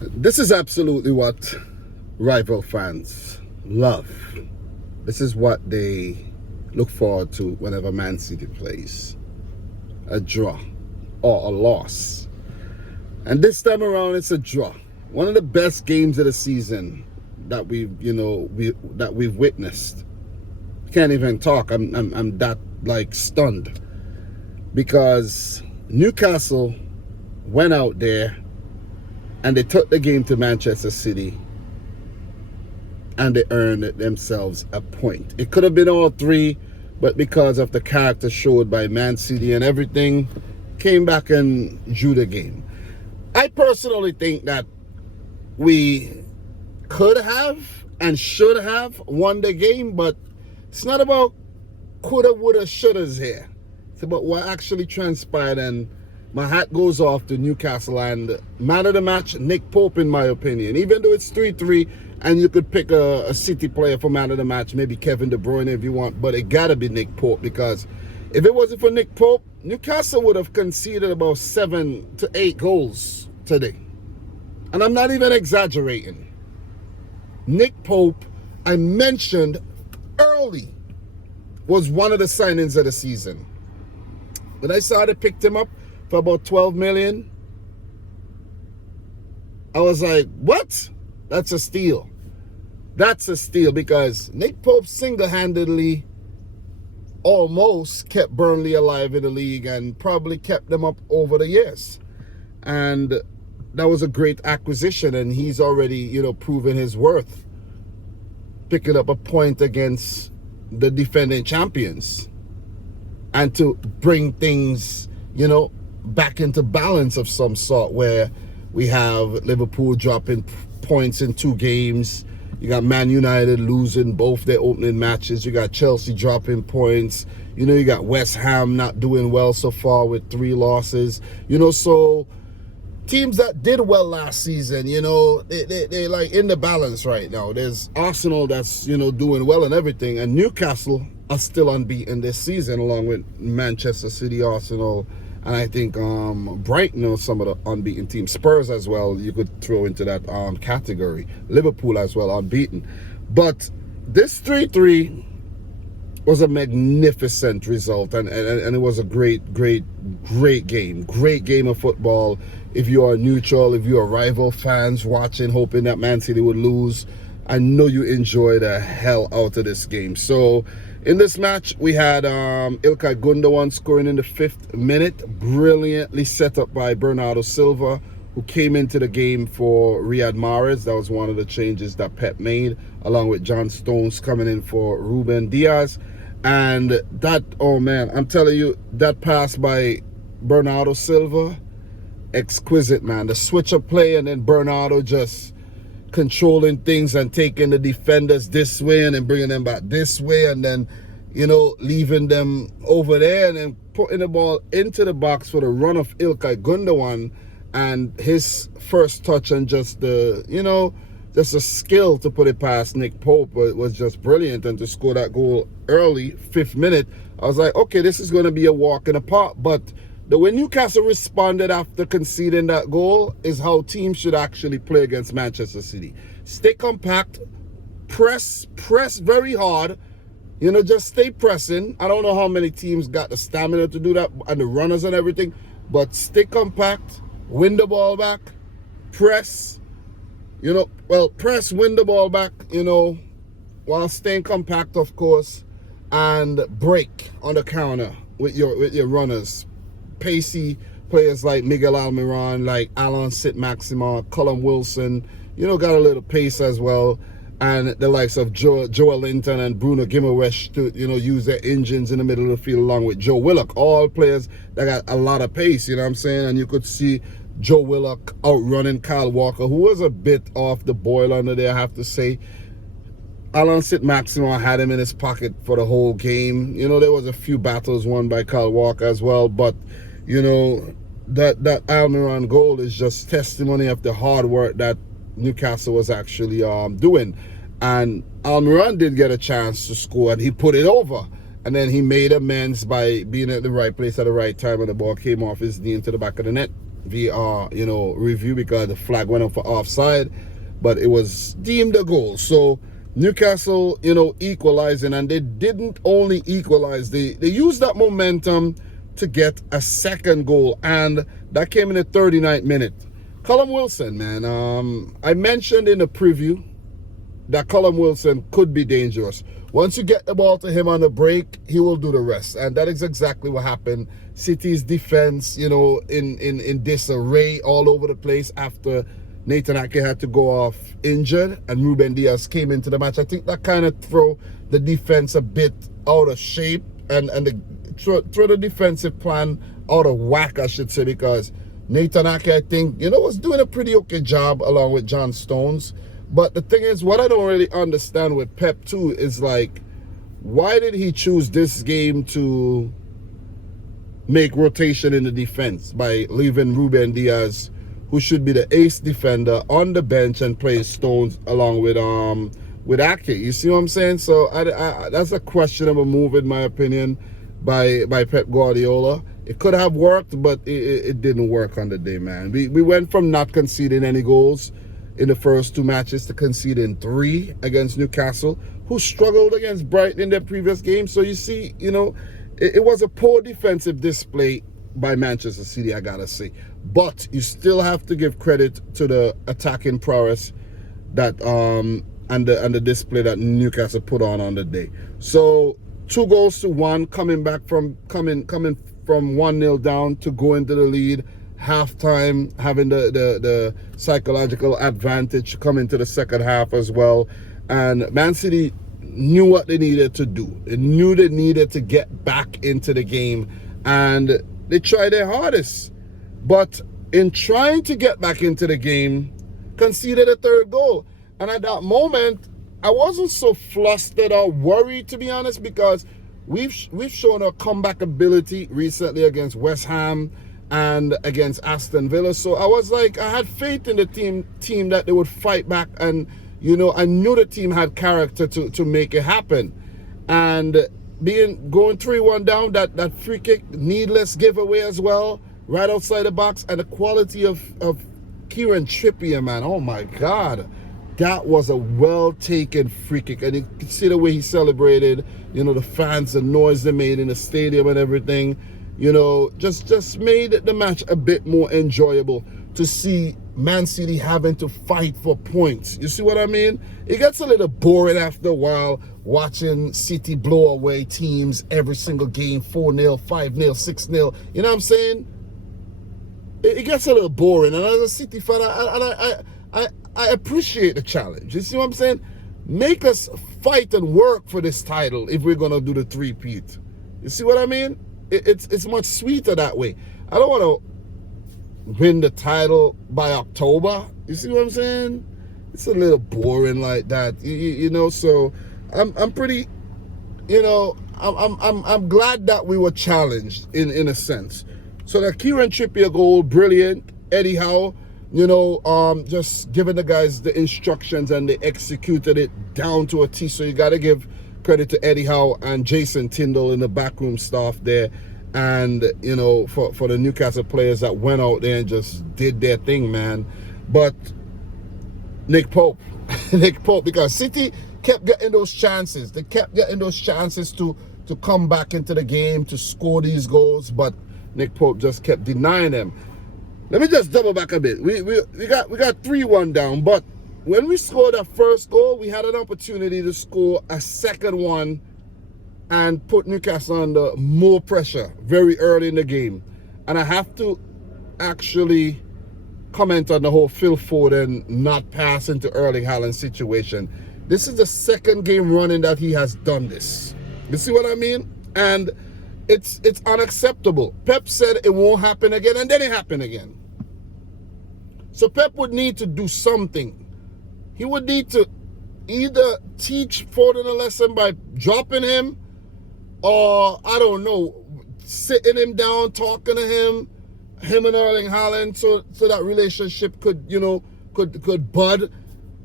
This is absolutely what rival fans love. This is what they look forward to whenever Man City plays. A draw or a loss. And this time around, it's a draw. One of the best games of the season that we've witnessed. Can't even talk. I'm that stunned because Newcastle went out there and they took the game to Manchester City and they earned themselves a point. It could have been all three, but because of the character showed by Man City and everything, came back and drew the game. I personally think that we could have and should have won the game, but it's not about coulda, woulda, shouldas here. It's about what actually transpired, and my hat goes off to Newcastle and man of the match, Nick Pope, in my opinion. Even though it's 3-3 and you could pick a City player for man of the match, maybe Kevin De Bruyne if you want, but it gotta be Nick Pope, because if it wasn't for Nick Pope, Newcastle would have conceded about 7 to 8 goals today. And I'm not even exaggerating. Nick Pope, I mentioned early, was one of the signings of the season. When I saw they picked him up for about 12 million, I was like, what? That's a steal. That's a steal, because Nick Pope single-handedly almost kept Burnley alive in the league and probably kept them up over the years. And that was a great acquisition, and he's already, proven his worth, picking up a point against the defending champions, and to bring things, back into balance of some sort, where we have Liverpool dropping points in 2 games. You got Man United losing both their opening matches. You got Chelsea dropping points. You got West Ham not doing well so far with 3 losses. So teams that did well last season, they like in the balance right now. There's Arsenal that's, doing well and everything. And Newcastle are still unbeaten this season, along with Manchester City, Arsenal, and I think Brighton are some of the unbeaten teams. Spurs as well, you could throw into that category. Liverpool as well, unbeaten. But this 3-3 was a magnificent result, and it was a great game. Great game of football. If you are neutral, if you are rival fans watching, hoping that Man City would lose, I know you enjoyed the hell out of this game. So in this match, we had Ilkay Gundogan scoring in the 5th minute, brilliantly set up by Bernardo Silva, who came into the game for Riyad Mahrez. That was one of the changes that Pep made, along with John Stones coming in for Ruben Diaz. And that, oh man, I'm telling you, that pass by Bernardo Silva, exquisite, man. The switch of play, and then Bernardo just controlling things and taking the defenders this way and then bringing them back this way, and then leaving them over there, and then putting the ball into the box for the run of Ilkay Gundogan, and his first touch, and just the just a skill to put it past Nick Pope. It was just brilliant. And to score that goal early, 5th minute, I was like, okay, this is going to be a walk in the park. But the way Newcastle responded after conceding that goal is how teams should actually play against Manchester City. Stay compact, press very hard, just stay pressing. I don't know how many teams got the stamina to do that, and the runners and everything, but stay compact, win the ball back, press, press, win the ball back, while staying compact, of course, and break on the counter with your runners. Pacey players like Miguel Almiron, like Alan Saint-Maximin, Callum Wilson, got a little pace as well. And the likes of Joel Linton and Bruno Guimaraes to, use their engines in the middle of the field, along with Joe Willock. All players that got a lot of pace, you know what I'm saying? And you could see Joe Willock outrunning Kyle Walker, who was a bit off the boil under there, I have to say. Alan Saint-Maximin had him in his pocket for the whole game. There was a few battles won by Kyle Walker as well, but that Almiron goal is just testimony of the hard work that Newcastle was actually doing. And Almiron did get a chance to score, and he put it over. And then he made amends by being at the right place at the right time, and the ball came off his knee into the back of the net. VR, review because the flag went up for offside, but it was deemed a goal. So Newcastle, equalizing, and they didn't only equalize, they used that momentum to get a second goal, and that came in the 39th minute. Callum Wilson, man, I mentioned in the preview that Callum Wilson could be dangerous. Once you get the ball to him on the break, he will do the rest. And that is exactly what happened. City's defense, in disarray all over the place after Nathan Ake had to go off injured and Ruben Diaz came into the match. I think that kind of throw the defense a bit out of shape and throw the defensive plan out of whack, I should say, because Nathan Ake, I think, was doing a pretty okay job along with John Stones. But the thing is, what I don't really understand with Pep too is like, why did he choose this game to make rotation in the defense by leaving Ruben Diaz, who should be the ace defender, on the bench and play Stones along with Ake? You see what I'm saying? So that's a questionable move in my opinion by Pep Guardiola. It could have worked, but it didn't work on the day, man. We went from not conceding any goals in the first two matches to conceding 3 against Newcastle, who struggled against Brighton in their previous game. So you see, it was a poor defensive display by Manchester City, I gotta say. But you still have to give credit to the attacking prowess that and the display that Newcastle put on the day. So 2-1, coming from 1-0 down to go into the lead. Halftime, having the psychological advantage to come into the second half as well. And Man City knew what they needed to do. They knew they needed to get back into the game, and they tried their hardest. But in trying to get back into the game, conceded a third goal. And at that moment, I wasn't so flustered or worried, to be honest, because we've shown a comeback ability recently against West Ham and against Aston Villa. So I was like, I had faith in the team that they would fight back, and I knew the team had character to make it happen. And going 3-1 down, that free kick, needless giveaway as well, right outside the box, and the quality of Kieran Trippier, man, oh my God, that was a well-taken free kick. And you can see the way he celebrated, the fans, the noise they made in the stadium and everything. Just made the match a bit more enjoyable to see Man City having to fight for points. You see what I mean? It gets a little boring after a while watching City blow away teams every single game, 4-0, 5-0, 6-0. You know what I'm saying? It gets a little boring. And as a City fan, I appreciate the challenge. You see what I'm saying? Make us fight and work for this title if we're going to do the three-peat. You see what I mean? It's much sweeter that way. I don't want to win the title by October. You see what I'm saying? It's a little boring like that. So I'm pretty, I'm glad that we were challenged in a sense. So the Kieran Trippier goal, brilliant. Eddie Howe, just giving the guys the instructions and they executed it down to a T. So you got to give credit to Eddie Howe and Jason Tyndall in the backroom staff there, and for the Newcastle players that went out there and just did their thing, man. But Nick Pope, because City kept getting those chances. They kept getting those chances to come back into the game, to score these goals, but Nick Pope just kept denying them. Let me just double back a bit. We got 3-1 down, but when we scored our first goal, we had an opportunity to score a second one and put Newcastle under more pressure very early in the game. And I have to actually comment on the whole Phil Foden not passing to Erling Haaland situation. This is the second game running that he has done this. You see what I mean? And it's unacceptable. Pep said it won't happen again, and then it happened again. So Pep would need to do something. He would need to either teach Foden a lesson by dropping him, or, I don't know, sitting him down, talking to him and Erling Haaland, so that relationship could bud,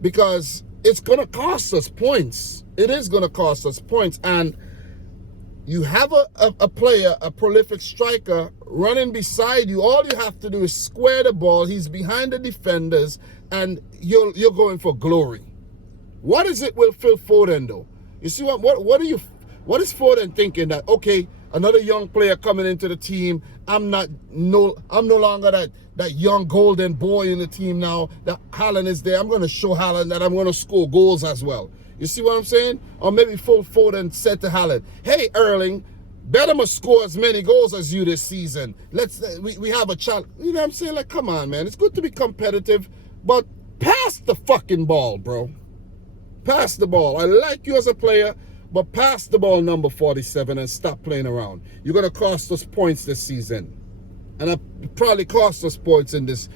because it's going to cost us points. It is going to cost us points. And You have a player, a prolific striker, running beside you. All you have to do is square the ball. He's behind the defenders, and you're going for glory. What is it with Phil Foden, though? You see what is Foden thinking that, okay, another young player coming into the team, I'm no longer that young golden boy in the team now, that Haaland is there. I'm going to show Haaland that I'm going to score goals as well. You see what I'm saying? Or maybe Phil Foden said to Haaland, hey, Erling, better must score as many goals as you this season. We have a chance. You know what I'm saying? Like, come on, man. It's good to be competitive, but pass the fucking ball, bro. Pass the ball. I like you as a player, but pass the ball, number 47, and stop playing around. You're going to cost us points this season. And it probably cost us points in this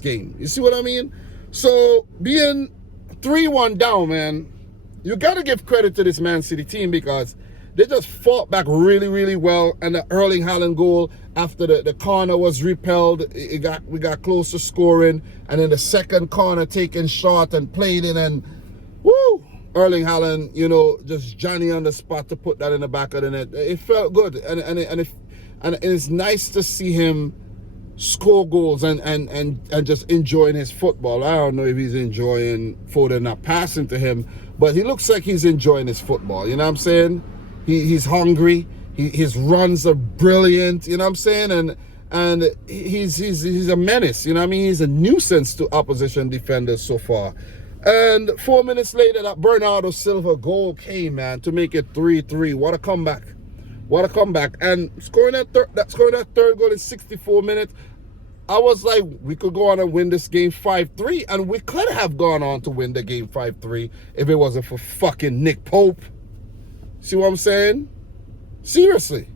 game. You see what I mean? So, being 3-1 down, man, you got to give credit to this Man City team because they just fought back really, really well. And the Erling Haaland goal after the corner was repelled, we got close to scoring. And then the second corner taken shot and played in, and woo! Erling Haaland, you know, just Johnny on the spot to put that in the back of the net. It felt good, and it's nice to see him score goals and just enjoying his football. I don't know if he's enjoying Foden not passing to him, but he looks like he's enjoying his football. You know what I'm saying? He's hungry. His runs are brilliant. You know what I'm saying? And he's a menace. You know what I mean? He's a nuisance to opposition defenders so far. And 4 minutes later, that Bernardo Silva goal came, man, to make it 3-3. What a comeback. What a comeback. And scoring that third goal in 64 minutes, I was like, we could go on and win this game 5-3. And we could have gone on to win the game 5-3 if it wasn't for fucking Nick Pope. See what I'm saying? Seriously.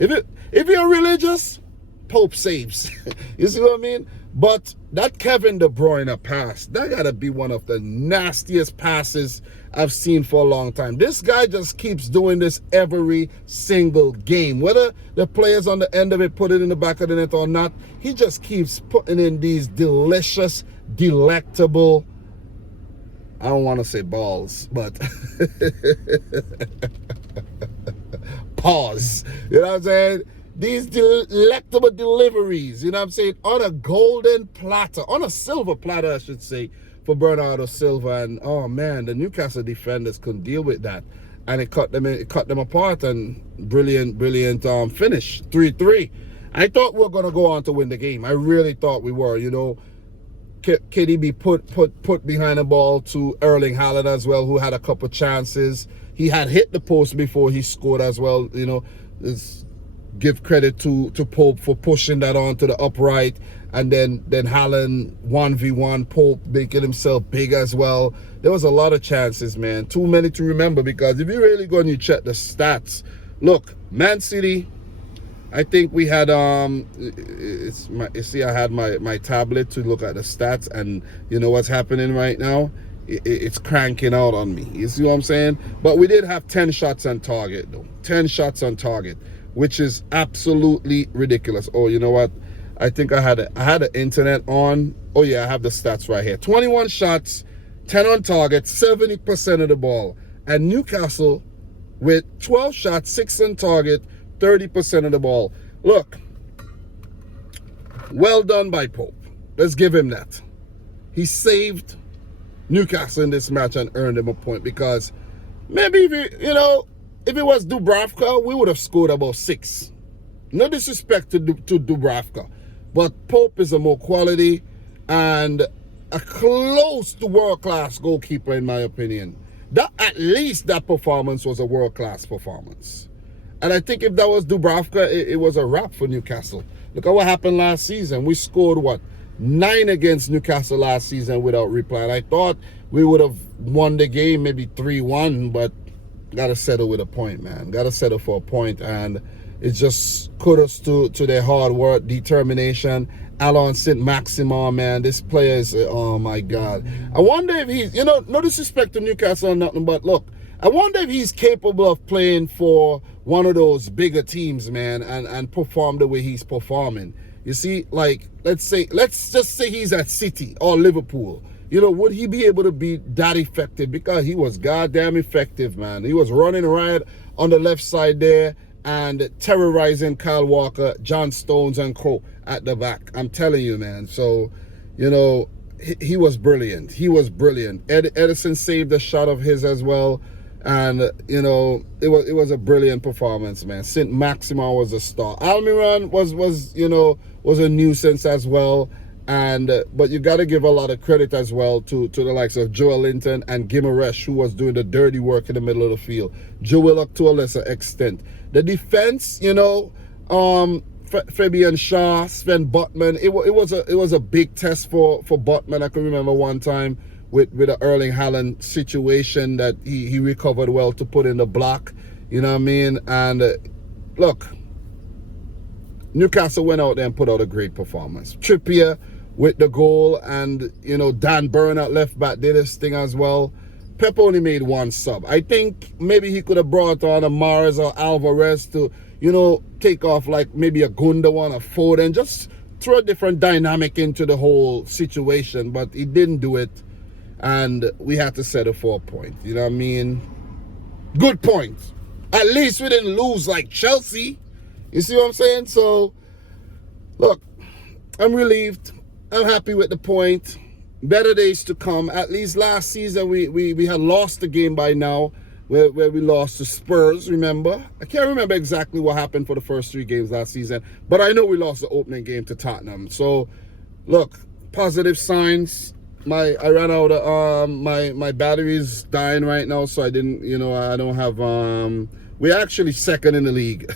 If you're religious, Pope saves. You see what I mean? But that Kevin De Bruyne pass, that gotta be one of the nastiest passes I've seen for a long time. This guy just keeps doing this every single game. Whether the players on the end of it put it in the back of the net or not, he just keeps putting in these delicious, delectable, I don't want to say balls, but pause. You know what I'm saying? These delectable deliveries, you know what I'm saying, on a golden platter, on a silver platter, I should say, for Bernardo Silva. And, oh, man, the Newcastle defenders couldn't deal with that. And it cut them apart, and brilliant finish, 3-3. I thought we were going to go on to win the game. I really thought we were, you know. KDB put behind the ball to Erling Haaland as well, who had a couple chances. He had hit the post before he scored as well, you know. Give credit to Pope for pushing that onto the upright, and then Haaland 1v1, Pope making himself big as well. There was a lot of chances, man. Too many to remember, because if you really go and you check the stats, look, Man City, I think we had you see, I had my tablet to look at the stats, and you know what's happening right now? It's cranking out on me. You see what I'm saying? But we did have 10 shots on target, though. 10 shots on target, which is absolutely ridiculous. Oh, you know what? I think I had the internet on. Oh yeah, I have the stats right here. 21 shots, 10 on target, 70% of the ball. And Newcastle with 12 shots, 6 on target, 30% of the ball. Look, well done by Pope. Let's give him that. He saved Newcastle in this match and earned him a point, because maybe if it was Dubravka, we would have scored about 6. No disrespect to Dubravka, but Pope is a more quality and a close to world-class goalkeeper, in my opinion. At least that performance was a world-class performance. And I think if that was Dubravka, it was a wrap for Newcastle. Look at what happened last season. We scored, 9 against Newcastle last season without reply. And I thought we would have won the game maybe 3-1, but got to settle with a point, man. Got to settle for a point. And it's just kudos to their hard work, determination. Alon Saint-Maximin, man, this player is, oh my God. I wonder if he's, no disrespect to Newcastle or nothing, but look, I wonder if he's capable of playing for one of those bigger teams, man, and perform the way he's performing. You see, like, let's just say he's at City or Liverpool. Would he be able to be that effective? Because he was goddamn effective, man. He was running right on the left side there and terrorizing Kyle Walker, John Stones and co at the back. I'm telling you, man. So, you know, he was brilliant. He was brilliant. Edison saved a shot of his as well. And, you know, it was a brilliant performance, man. St. Maxima was a star. Almiron was a nuisance as well. And but you got to give a lot of credit as well to the likes of Joel Linton and Gimaresh, who was doing the dirty work in the middle of the field. Joe Willock to a lesser extent. The defense, you know, Fabian Shaw, Sven Botman. It was a big test for Botman. I can remember one time with the Erling Haaland situation that he recovered well to put in the block. You know what I mean? And look, Newcastle went out there and put out a great performance. Trippier with the goal, and, you know, Dan Burn at left back did his thing as well. Pep only made one sub. I think maybe he could have brought on a Mars or Alvarez to, you know, take off like maybe a Gundogan or Foden, just throw a different dynamic into the whole situation, but he didn't do it, and we had to settle for a point. You know what I mean? Good point. At least we didn't lose like Chelsea. You see what I'm saying? So, look, I'm relieved. I'm happy with the point. Better days to come. At least last season, we had lost the game by now, where we lost to Spurs, remember? I can't remember exactly what happened for the first 3 games last season, but I know we lost the opening game to Tottenham. So, look, positive signs. I ran out of, my battery's dying right now, so I didn't, you know, I don't have, we're actually second in the league,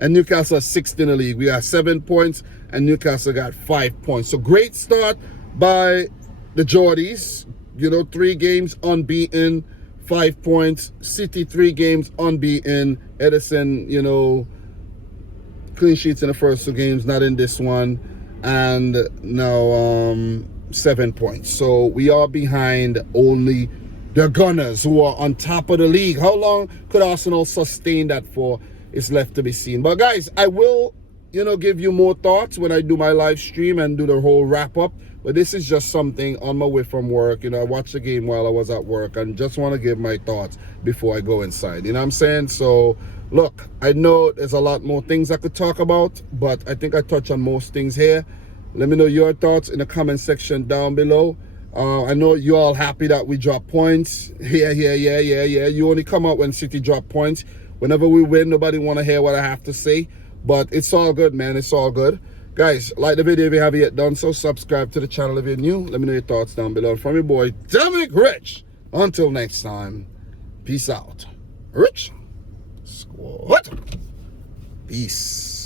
and Newcastle is 6th in the league. We got 7 points, and Newcastle got 5 points. So great start by the Geordies. You know, 3 games unbeaten, 5 points. City 3 games unbeaten. Edison, you know, clean sheets in the first 2 games, not in this one, and now 7 points. So we are behind only the Gunners, who are on top of the league. How long could Arsenal sustain that for? It's left to be seen. But guys, I will, you know, give you more thoughts when I do my live stream and do the whole wrap up. But this is just something on my way from work. You know, I watched the game while I was at work and just want to give my thoughts before I go inside. You know what I'm saying? So, look, I know there's a lot more things I could talk about, but I think I touched on most things here. Let me know your thoughts in the comment section down below. I know you all happy that we drop points. Yeah. You only come out when City drop points. Whenever we win, nobody want to hear what I have to say. But it's all good, man. It's all good. Guys, like the video if you haven't yet done so. Subscribe to the channel if you're new. Let me know your thoughts down below. From your boy, Dominic Rich. Until next time, peace out. Rich Squad. Peace.